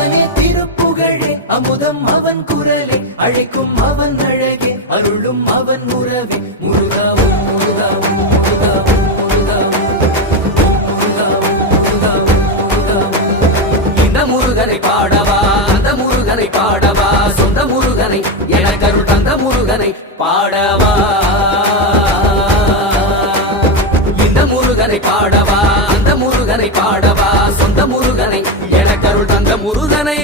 அவனே திருப்புகழே அமுதம் அவன் குரலே அழைக்கும் அவன் அழகே அருளும் அவன் உறவே முருகாவும் முருகாவும் முருகாவும் முருகனை பாடவா அந்த முருகனை பாடவா சொந்த முருகனை எனக்கருள் தந்த முருகனை பாடவா இந்த முருகனை பாடவா அந்த முருகனை பாடவா சொந்த முருகனை எனக்கருள் தந்த முருகனை